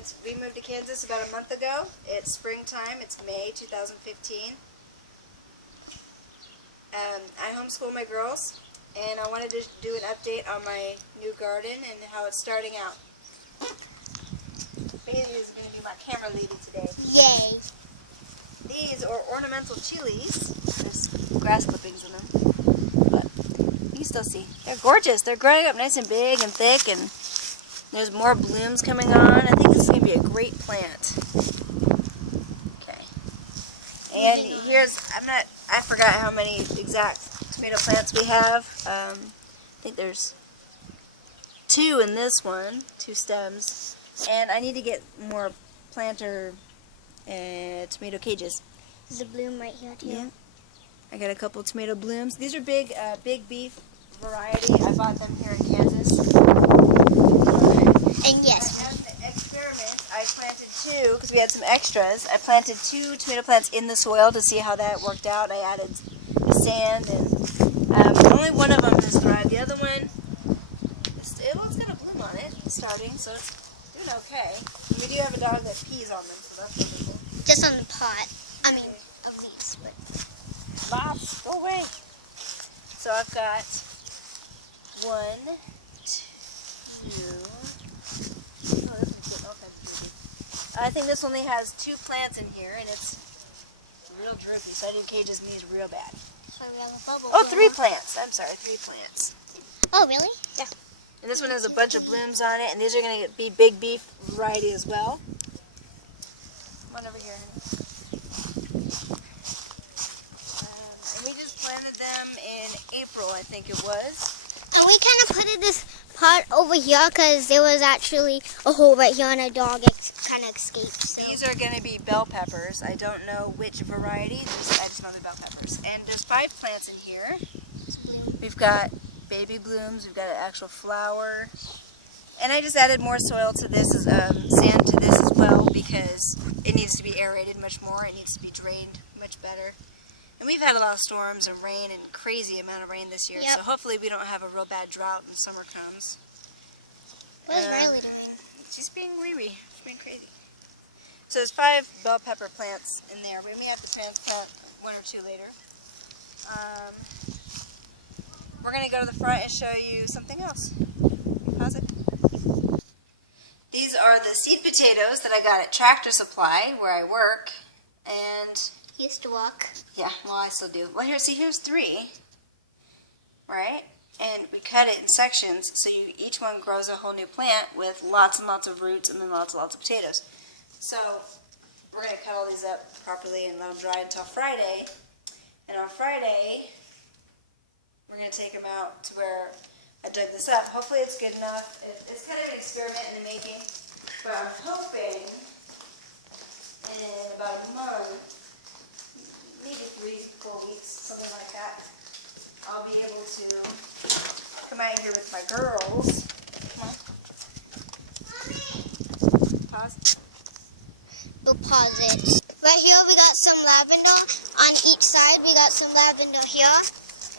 and we moved to Kansas about a month ago. It's springtime. It's May 2015. I homeschool my girls, and I wanted to do an update on my new garden and how it's starting out. Bailey is going to be my camera lady today. Yay! These are ornamental chilies. There's grass clippings in them, but you can still see. They're gorgeous. They're growing up nice and big and thick, and there's more blooms coming on. I think this is going to be a great plant. Okay. And here's, I forgot how many exact tomato plants we have. I think there's 2 in this one, 2 stems. And I need to get more planter tomato cages. There's a bloom right here too. Yeah. I got a couple tomato blooms. These are big beef variety. I bought them here in Kansas. And yes. As the experiment, I planted 2, because we had some extras. I planted 2 tomato plants in the soil to see how that worked out. I added the sand, and only one of them has thrived. The other one, it's got a bloom on it, starting, so it's doing okay. And we do have a dog that pees on them, so that's really cool. Just on the pot. I mean, of these. But Lots, go away. So I've got 1, 2. I think this only has 2 plants in here, and it's real droopy, so I need cages in these real bad. Oh, 3 plants. I'm sorry, 3 plants. Oh, really? Yeah. And this one has a bunch of blooms on it, and these are going to be big beef variety as well. Come on over here, honey. And we just planted them in April, I think it was. And we kind of put in this pot over here because there was actually a hole right here and a dog kind of escaped. So. These are going to be bell peppers. I don't know which variety. I just know they're bell peppers. And there's 5 plants in here. We've got baby blooms. We've got an actual flower. And I just added more soil to this, sand to this as well, because it needs to be aerated much more. It needs to be drained much better. And we've had a lot of storms and rain and crazy amount of rain this year, Yep. so hopefully we don't have a real bad drought when summer comes. What is Riley doing? She's being wee-wee. She's being crazy. So there's 5 bell pepper plants in there. We may have to plant 1 or 2 later. We're going to go to the front and show you something else. Pause it. These are the seed potatoes that I got at Tractor Supply, where I work. And He used to walk. yeah, well, I still do. Well, here's 3, right? And we cut it in sections, so each one grows a whole new plant with lots and lots of roots and then lots and lots of potatoes. So we're going to cut all these up properly and let them dry until Friday. And on Friday, we're going to take them out to where I dug this up. Hopefully it's good enough. It's kind of an experiment in the making, but I'm hoping in about a month, maybe 3-4 weeks, something like that, I'll be able to come out here with my girls. Come on. Pause. We'll pause it. Right here we got some lavender. On each side we got some lavender here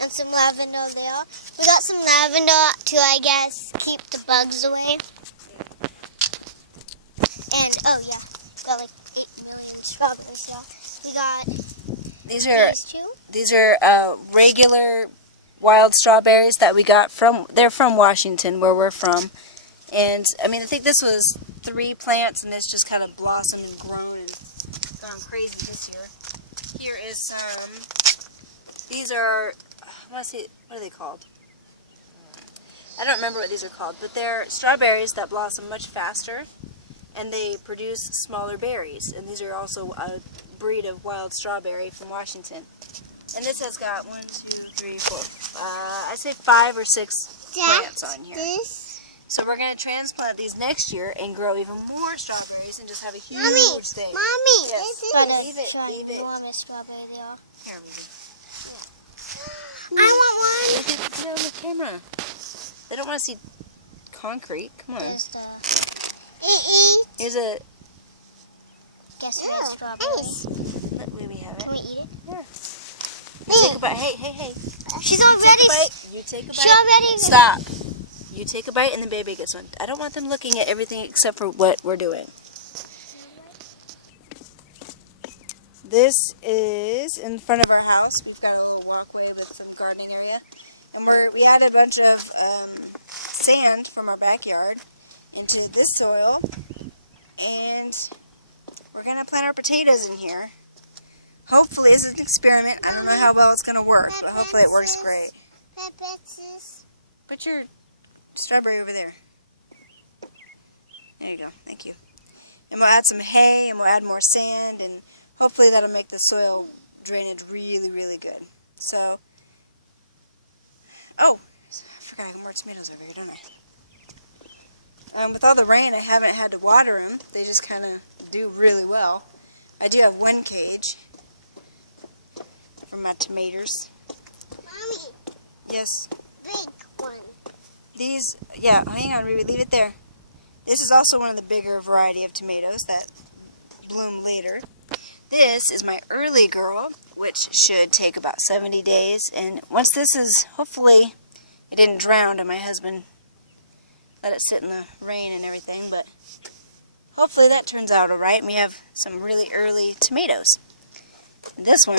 and some lavender there. We got some lavender to, I guess, keep the bugs away. And, oh yeah, we got like 8 million strawberries here. We got These are regular wild strawberries that we got they're from Washington, where we're from. And I mean, I think this was 3 plants, and this just kind of blossomed and grown and gone crazy this year. Here is some, these are, what are they called? I don't remember what these are called, but they're strawberries that blossom much faster, and they produce smaller berries. And these are also a breed of wild strawberry from Washington. And this has got 1, 2, 3, 4, I'd say 5 or 6 plants on here. So we're going to transplant these next year and grow even more strawberries and just have a huge thing. Mommy, yes. this Leave it. a strawberry there. Here, baby. I want one. Look at it on the camera. They don't want to see concrete. Come on. Here's a... Guess what strawberry? Let Lily have it. Can we eat it? Yeah. You take a bite. Hey. She's already... You take a bite. She already... Stop. You take a bite and the baby gets one. I don't want them looking at everything except for what we're doing. This is in front of our house. We've got a little walkway with some gardening area. And we added a bunch of sand from our backyard into this soil. And we're going to plant our potatoes in here. Hopefully, this is an experiment. I don't know how well it's going to work, but hopefully it works great. Put your strawberry over there. There you go. Thank you. And we'll add some hay, and we'll add more sand, and hopefully that'll make the soil drainage really, really good. So, oh, I forgot I have more tomatoes over here, don't I? With all the rain, I haven't had to water them. They just kind of do really well. I do have one cage for my tomatoes. Mommy, Yes. big one. These, yeah, hang on, Ruby, leave it there. This is also one of the bigger variety of tomatoes that bloom later. This is my early girl, which should take about 70 days. And once this is, hopefully, it didn't drown and my husband let it sit in the rain and everything, but hopefully that turns out alright. And we have some really early tomatoes. And this one,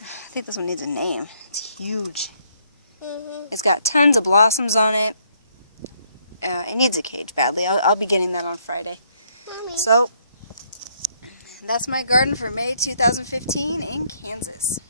I think this one needs a name. It's huge. It's got tons of blossoms on it. It needs a cage badly. I'll be getting that on Friday. Mommy. So, that's my garden for May 2015 in Kansas.